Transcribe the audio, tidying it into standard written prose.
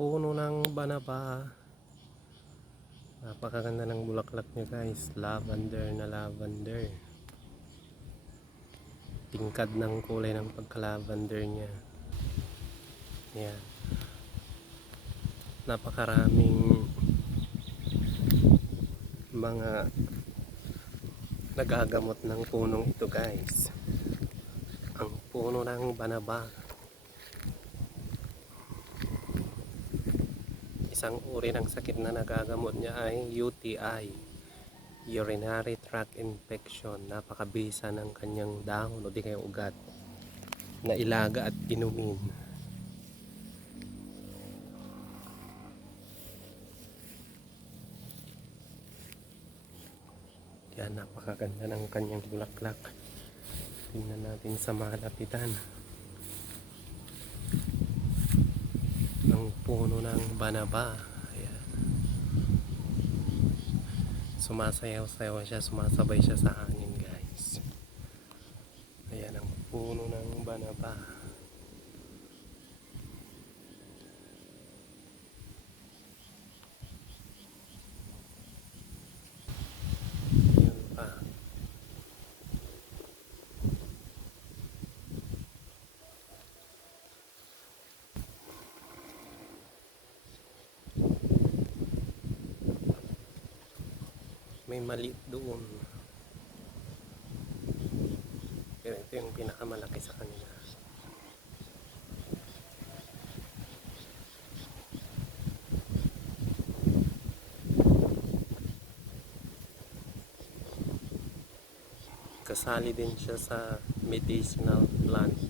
Puno ng banaba. Napakaganda ng bulaklak niya guys. Lavender na lavender. Tingkad ng kulay ng pagka-lavender niya. Yan. Napakaraming mga nagagamot ng punong ito guys. Ang puno ng banaba. Isang uri ng sakit na nagagamot niya ay UTI, urinary tract infection. Napakabisa ng kanyang dahon o di kaya ugat na ilaga at inumin. Yan, napakaganda ng kanyang bulaklak. Tingnan natin sa malapitan. Ang puno ng banaba. Ayan. Sumasayaw-sayaw siya, sumasabay siya sa hangin guys. Ayan ang puno ng banaba. Ayan pa. May maliit doon. Pero ito yung pinakamalaki sa kanila. Kasali din siya sa medicinal plant.